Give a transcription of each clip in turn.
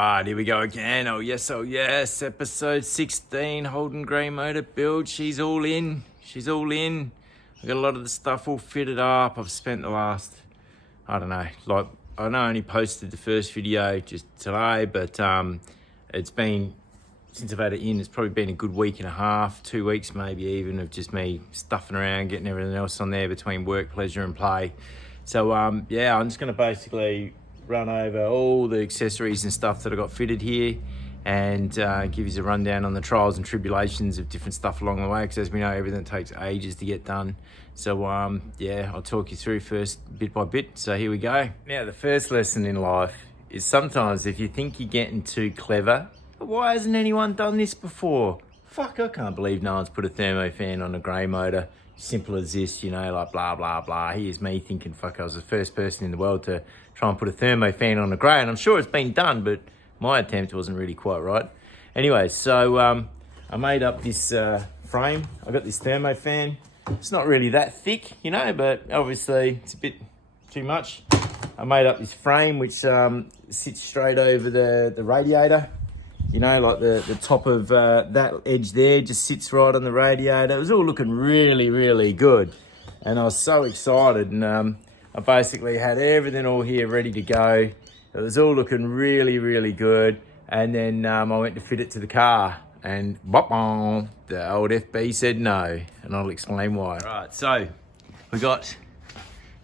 right, here we go again. Oh yes, episode 16, Holden grey motor build. She's all in. I got a lot of the stuff all fitted up. I've spent the last, I only posted the first video just today, but it's been, since I've had it in, it's probably been a good week and a half, 2 weeks maybe even, of just me stuffing around, getting everything else on there between work, pleasure and play. So yeah, I'm just gonna basically run over all the accessories and stuff that I got fitted here and give you a rundown on the trials and tribulations of different stuff along the way, because as we know, everything takes ages to get done. So yeah, I'll talk you through first bit by bit. So here we go. Now, the first lesson in life is sometimes if you think you're getting too clever, why hasn't anyone done this before? Fuck, I can't believe no one's put a thermo fan on a grey motor. Simple as this, you know, like blah, blah, blah. Here's me thinking, fuck, I was the first person in the world to try and put a thermo fan on a grey, and I'm sure it's been done, but my attempt wasn't really quite right. Anyway, so I made up this frame. I got this thermo fan. It's not really that thick, you know, but obviously it's a bit too much. I made up this frame which sits straight over the radiator. You know, like the top of that edge there just sits right on the radiator. It was all looking really, really good. And I was so excited, and I basically had everything all here ready to go. It was all looking really, really good. And then I went to fit it to the car, and bop-bong, the old FB said no, and I'll explain why. Right, so we got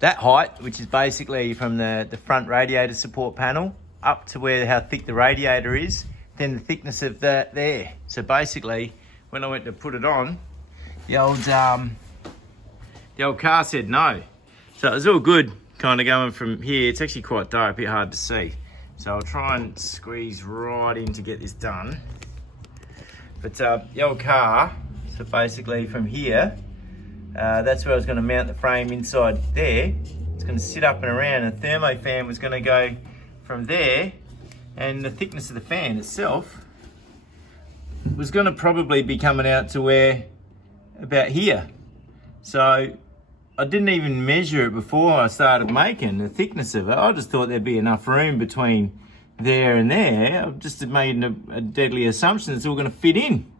that height, which is basically from the front radiator support panel up to where how thick the radiator is, then the thickness of that there. So basically, when I went to put it on, the old car said no. So it was all good, kind of going from here. It's actually quite dark, a bit hard to see. So I'll try and squeeze right in to get this done. But the old car, so basically from here, that's where I was going to mount the frame inside there. It's going to sit up and around, and the thermo fan was going to go from there, and the thickness of the fan itself was going to probably be coming out to where, about here. So I didn't even measure it before I started making the thickness of it. I just thought there'd be enough room between there and there. I've just made a deadly assumption it's all going to fit in.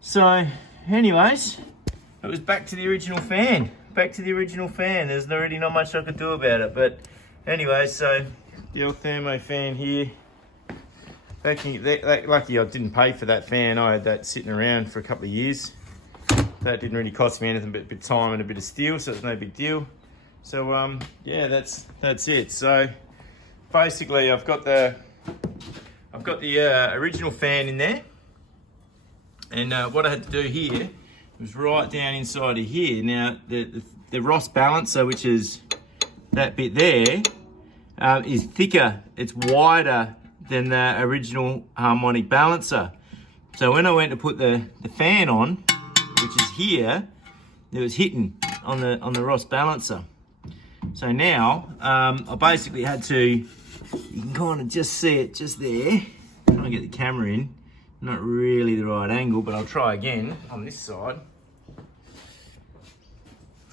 So anyways, it was back to the original fan. There's already not much I could do about it. But anyway, so the old thermo fan here. Lucky I didn't pay for that fan. I had that sitting around for a couple of years. That didn't really cost me anything but a bit of time and a bit of steel, so it's no big deal. So yeah, that's it. So basically, I've got the original fan in there, and what I had to do here was right down inside of here. Now the Ross balancer, which is that bit there, is thicker. It's wider than the original harmonic balancer. So when I went to put the fan on, which is here, it was hitting on the Ross balancer. So now I basically had to, you can kind of just see it just there. I'm trying to get the camera in, not really the right angle, but I'll try again on this side.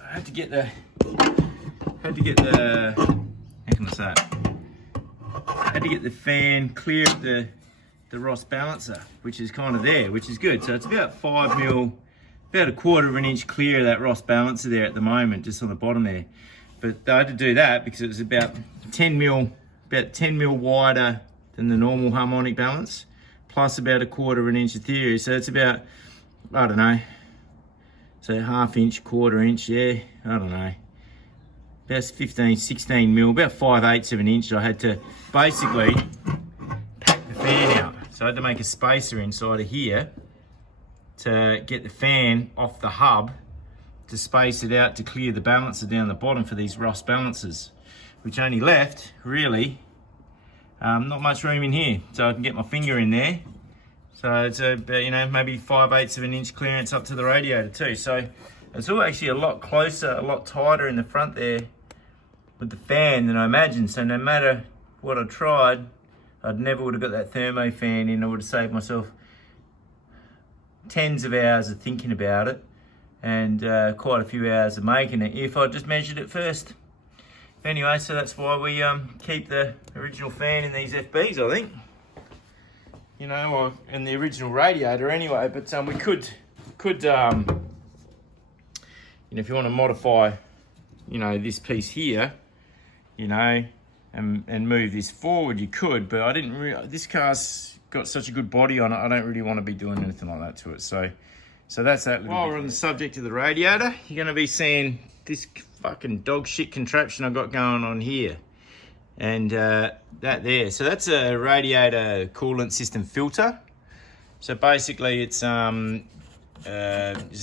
I had to get the how can I say it? I had to get the fan clear of the Ross balancer, which is kind of there, which is good. So it's about 5 mil, about a quarter of an inch clear of that Ross balancer there at the moment, just on the bottom there. But I had to do that because it was about 10 mil wider than the normal harmonic balance, plus about a quarter of an inch of theory. So it's about, I don't know, so half inch, quarter inch, yeah, I don't know. About 15, 16 mil, about 5/8 of an inch. I had to basically pack the fan out. So I had to make a spacer inside of here to get the fan off the hub, to space it out to clear the balancer down the bottom for these Ross balancers, which only left really not much room in here, so I can get my finger in there. So it's you know, maybe 5/8 of an inch clearance up to the radiator too. So it's all actually a lot closer, a lot tighter in the front there with the fan than I imagined. So no matter what I tried, I'd never would have got that thermo fan in. I would have saved myself tens of hours of thinking about it, and quite a few hours of making it if I just measured it first. Anyway, so that's why we keep the original fan in these FBs, I think. You know, or in the original radiator anyway. But we could you know, if you want to modify, you know, this piece here, you know, and move this forward, you could. But I didn't really. This car's got such a good body on it. I don't really want to be doing anything like that to it. So that's that. While we're on the subject of the radiator, you're going to be seeing this fucking dog shit contraption I've got going on here. And that there. So that's a radiator coolant system filter. So basically it's, just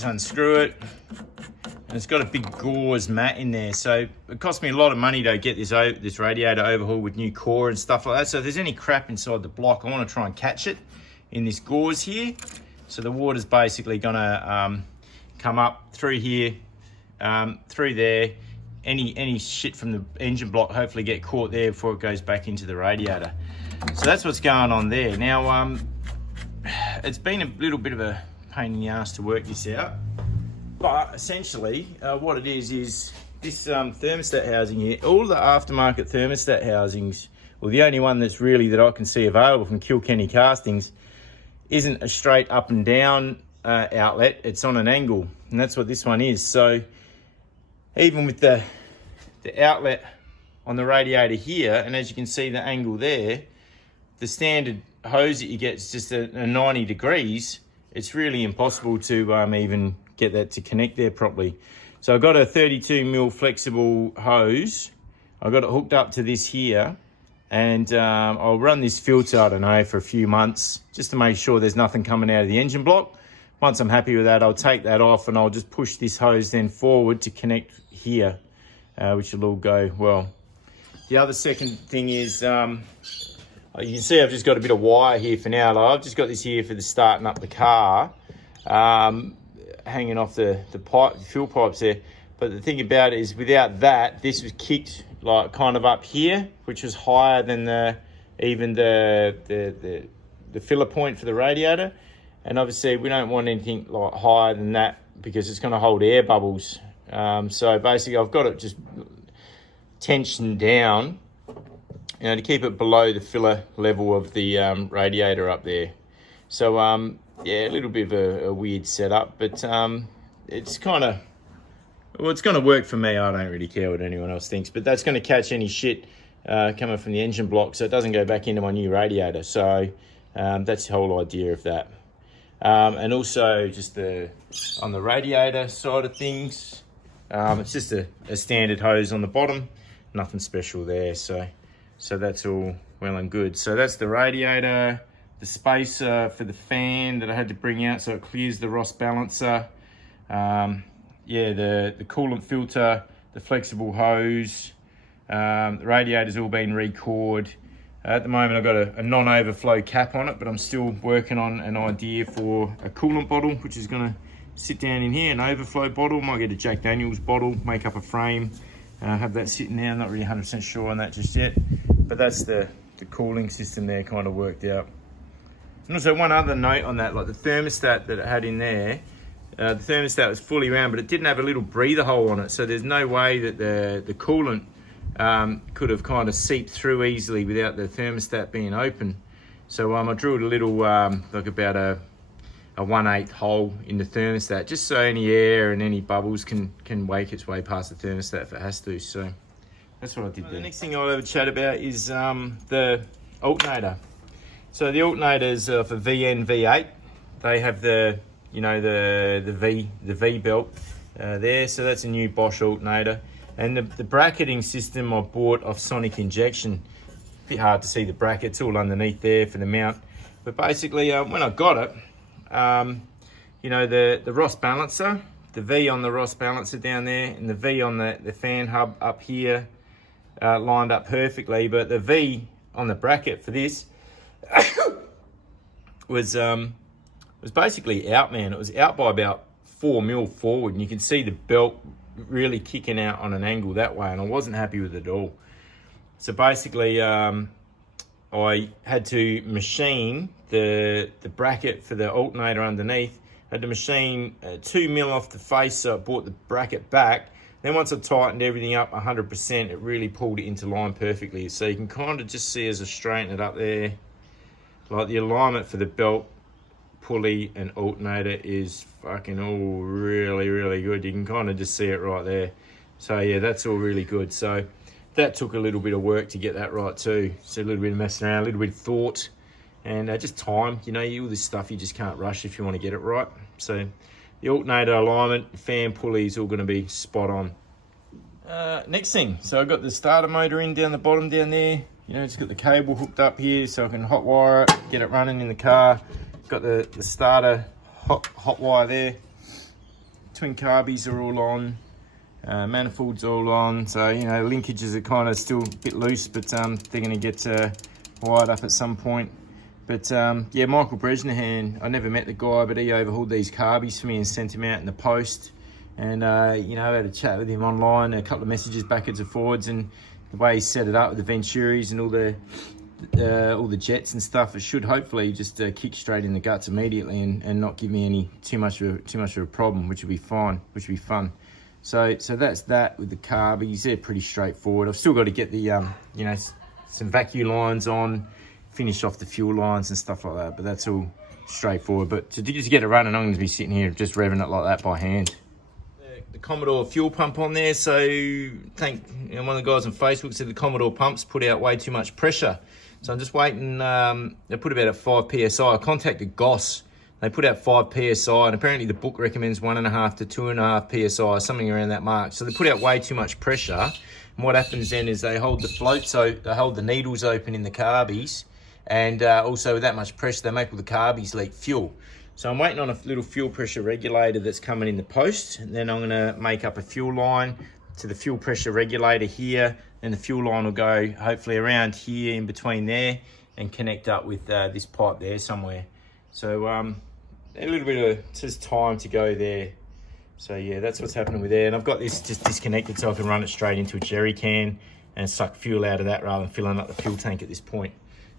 unscrew it. And it's got a big gauze mat in there. So it cost me a lot of money to get this radiator overhauled with new core and stuff like that. So if there's any crap inside the block, I want to try and catch it in this gauze here. So the water's basically gonna come up through here, through there. Any shit from the engine block hopefully get caught there before it goes back into the radiator. So that's what's going on there. Now, it's been a little bit of a pain in the ass to work this out. But essentially, what it is this thermostat housing here, all the aftermarket thermostat housings, well, the only one that's really that I can see available from Kilkenny Castings isn't a straight up and down outlet, it's on an angle, and that's what this one is. So even with the outlet on the radiator here, and as you can see the angle there, the standard hose that you get is just a 90 degrees. It's really impossible to even get that to connect there properly. So I've got a 32mm flexible hose. I've got it hooked up to this here, and I'll run this filter, I don't know, for a few months just to make sure there's nothing coming out of the engine block. Once I'm happy with that, I'll take that off and I'll just push this hose then forward to connect here, which will all go well. The other second thing is, you can see I've just got a bit of wire here for now. Like, I've just got this here for the starting up the car, hanging off the fuel pipes there. But the thing about it is, without that, this was kicked like kind of up here, which was higher than even the filler point for the radiator. And obviously we don't want anything like higher than that because it's going to hold air bubbles. So basically I've got it just tensioned down, you know, to keep it below the filler level of the radiator up there. So yeah, a little bit of a weird setup, but it's kind of, well, it's going to work for me. I don't really care what anyone else thinks, but that's going to catch any shit coming from the engine block, so it doesn't go back into my new radiator. So that's the whole idea of that. And also just on the radiator side of things, it's just a standard hose on the bottom, nothing special there. So that's all well and good. So that's the radiator, the spacer for the fan that I had to bring out so it clears the Ross balancer. Yeah, the coolant filter, the flexible hose, the radiator's all been re-cored. At the moment I've got a non-overflow cap on it, but I'm still working on an idea for a coolant bottle, which is going to sit down in here, an overflow bottle. Might get a Jack Daniels bottle, make up a frame, have that sitting there. I'm not really 100% sure on that just yet, but that's the cooling system there kind of worked out. And also one other note on that, like the thermostat that it had in there, the thermostat was fully round, but it didn't have a little breather hole on it, so there's no way that the coolant could have kind of seeped through easily without the thermostat being open. So I drilled a little, like about a 1/8 hole in the thermostat, just so any air and any bubbles can wake its way past the thermostat if it has to. So that's what I did there. The next thing I'll have a chat about is the alternator. So the alternators for VN V8, they have the, you know, the V belt there. So that's a new Bosch alternator. And the bracketing system I bought off Sonic Injection. A bit hard to see the brackets all underneath there for the mount. But basically, when I got it, you know, the Ross balancer, the V on the Ross balancer down there, and the V on the fan hub up here lined up perfectly. But the V on the bracket for this was basically out, man. It was out by about 4 mil forward, and you can see the belt really kicking out on an angle that way, and I wasn't happy with it at all. So basically I had to machine the bracket for the alternator underneath. I had to machine 2 mil off the face, so I brought the bracket back Then once I tightened everything up 100%, it really pulled it into line perfectly. So you can kind of just see as I straighten it up there, like the alignment for the belt, pulley and alternator is fucking all really, really good. You can kind of just see it right there. So yeah, that's all really good. So that took a little bit of work to get that right too. So a little bit of messing around, a little bit of thought, and just time. You know, all this stuff you just can't rush if you want to get it right. So the alternator alignment, fan pulley is all going to be spot on. Next thing, so I've got the starter motor in down the bottom down there. You know, it's got the cable hooked up here so I can hot wire it, get it running in the car. Got the starter hot wire there. Twin carbies are all on. Manifolds all on. So, you know, linkages are kind of still a bit loose, but they're going to get wired up at some point. But yeah, Michael Bresnahan, I never met the guy, but he overhauled these carbies for me and sent him out in the post. And, you know, I had a chat with him online, a couple of messages backwards and forwards, and the way he set it up with the Venturis and all the jets and stuff, it should hopefully just kick straight in the guts immediately and not give me too much of a problem, which would be fine, which would be fun. So that's that with the carbies. They're pretty straightforward. I've still got to get the you know, some vacuum lines on, finish off the fuel lines and stuff like that, but that's all straightforward. But to just get it running, I'm going to be sitting here just revving it like that by hand. The Commodore fuel pump on there, so one of the guys on Facebook said the Commodore pumps put out way too much pressure. So I'm just waiting, they put about at 5 PSI. I contacted Goss, they put out 5 PSI, and apparently the book recommends 1.5 to 2.5 PSI, something around that mark. So they put out way too much pressure, and what happens then is they hold the float, so they hold the needles open in the carbies, and also with that much pressure, they make all the carbies leak fuel. So I'm waiting on a little fuel pressure regulator that's coming in the post, and then I'm gonna make up a fuel line to the fuel pressure regulator here, and the fuel line will go hopefully around here in between there and connect up with this pipe there somewhere. So a little bit of just time to go there. So yeah, that's what's happening with there. And I've got this just disconnected so I can run it straight into a jerry can and suck fuel out of that rather than filling up the fuel tank at this point.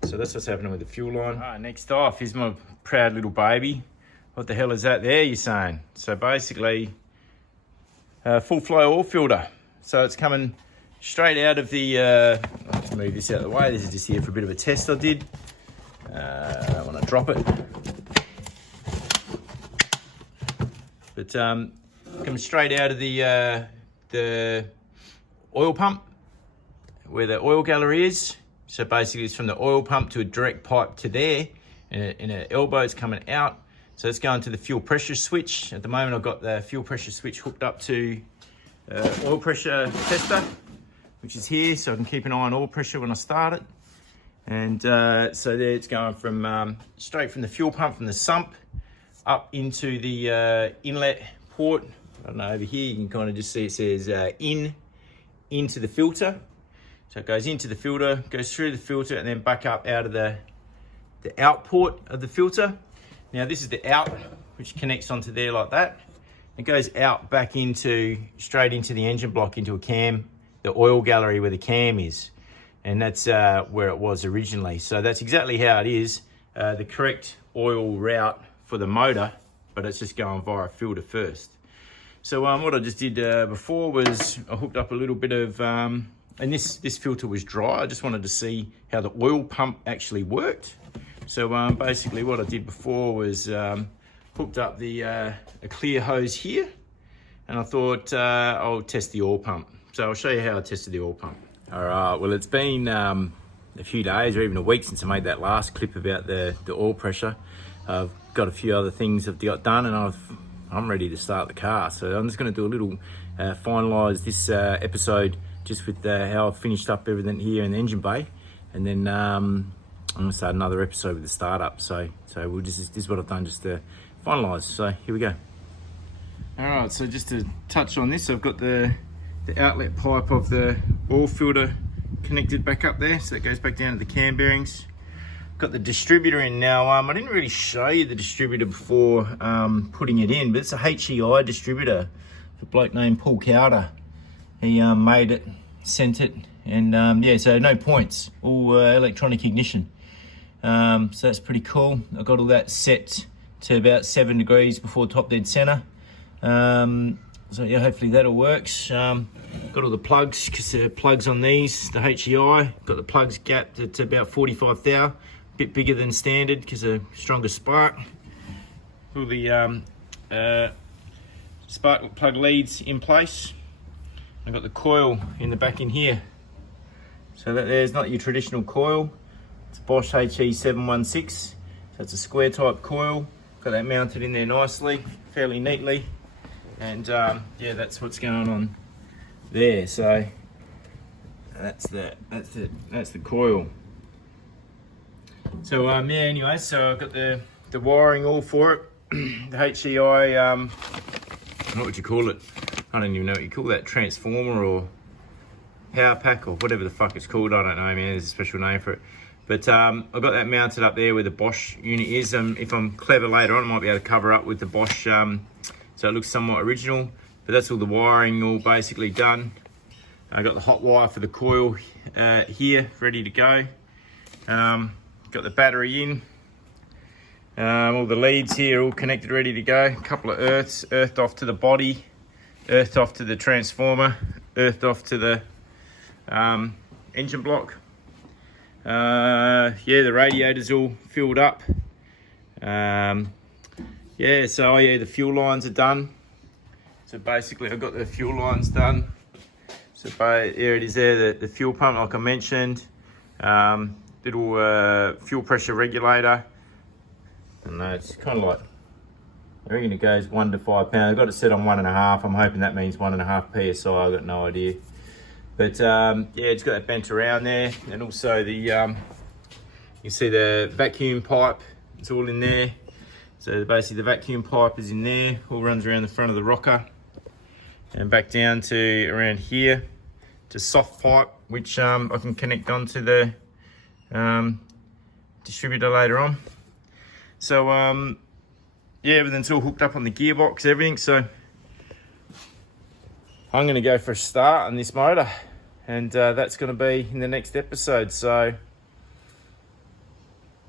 So that's what's happening with the fuel line. Next off is my proud little baby. What the hell is that there, you're saying? So basically, full flow oil filter. So it's coming straight out of the, let's move this out of the way. This is just here for a bit of a test I did. I don't want to drop it. But coming straight out of the oil pump, where the oil gallery is. So basically it's from the oil pump to a direct pipe to there, and an elbow is coming out. So it's going to the fuel pressure switch. At the moment I've got the fuel pressure switch hooked up to oil pressure tester, which is here, so I can keep an eye on oil pressure when I start it. And so there it's going from straight from the fuel pump, from the sump, up into the inlet port. I don't know, over here you can kind of just see it says into the filter. So it goes into the filter, goes through the filter, and then back up out of the out port of the filter. Now this is the out, which connects onto there like that. It goes out back straight into the engine block, into a cam, the oil gallery where the cam is. And that's where it was originally. So that's exactly how it is, the correct oil route for the motor, but it's just going via a filter first. So what I just did before was I hooked up a little bit of, and this filter was dry. I just wanted to see how the oil pump actually worked. So basically what I did before was hooked up a clear hose here, and I thought I'll test the oil pump. So I'll show you how I tested the oil pump. All right, well it's been a few days or even a week since I made that last clip about the oil pressure. I've got a few other things I've got done, and I'm ready to start the car. So I'm just going to do a little finalise this episode just with how I've finished up everything here in the engine bay, and then I'm going to start another episode with the startup. So this is what I've done just to finalise. So here we go. All right, so just to touch on this, I've got the outlet pipe of the oil filter connected back up there, so it goes back down to the cam bearings. Got the distributor in now. I didn't really show you the distributor before putting it in, but it's a HEI distributor. A bloke named Paul Cowder. He made it, sent it, and yeah, so no points, all electronic ignition. So that's pretty cool. I got all that set to about 7 degrees before top dead center. So yeah, hopefully that all works. Got all the plugs, because the plugs on these, the HEI, got the plugs gapped at about 45 thou, a bit bigger than standard because of stronger spark. All the spark plug leads in place. I've got the coil in the back in here. So that there's not your traditional coil. It's Bosch HE716. So it's a square type coil. Got that mounted in there nicely, fairly neatly. And yeah, that's what's going on there. So that's the coil. So yeah, anyway, so I've got the wiring all for it. The HEI, what would you call it? I don't even know what you call that, transformer or power pack or whatever the fuck it's called. I don't know, man, there's a special name for it. But I've got that mounted up there where the Bosch unit is. If I'm clever later on, I might be able to cover up with the Bosch so it looks somewhat original. But that's all the wiring all basically done. I got the hot wire for the coil here, ready to go. Got the battery in. All the leads here all connected, ready to go. A couple of earthed off to the body, earthed off to the transformer, earthed off to the engine block. Yeah, the radiator's all filled up. Yeah, so yeah, the fuel lines are done. So basically I've got the fuel lines done. So there it is there, the fuel pump like I mentioned. Little fuel pressure regulator. And it's kind of like, I reckon it goes 1 to 5 pounds. I've got it set on 1.5. I'm hoping that means 1.5 PSI, I've got no idea. But yeah, it's got that bent around there. And also the, you see the vacuum pipe, it's all in there. So basically the vacuum pipe is in there, all runs around the front of the rocker. And back down to around here, to soft pipe, which I can connect onto the distributor later on. So yeah, everything's all hooked up on the gearbox, everything. So I'm gonna go for a start on this motor, and that's gonna be in the next episode. So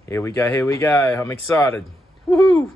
here we go, I'm excited. Woohoo!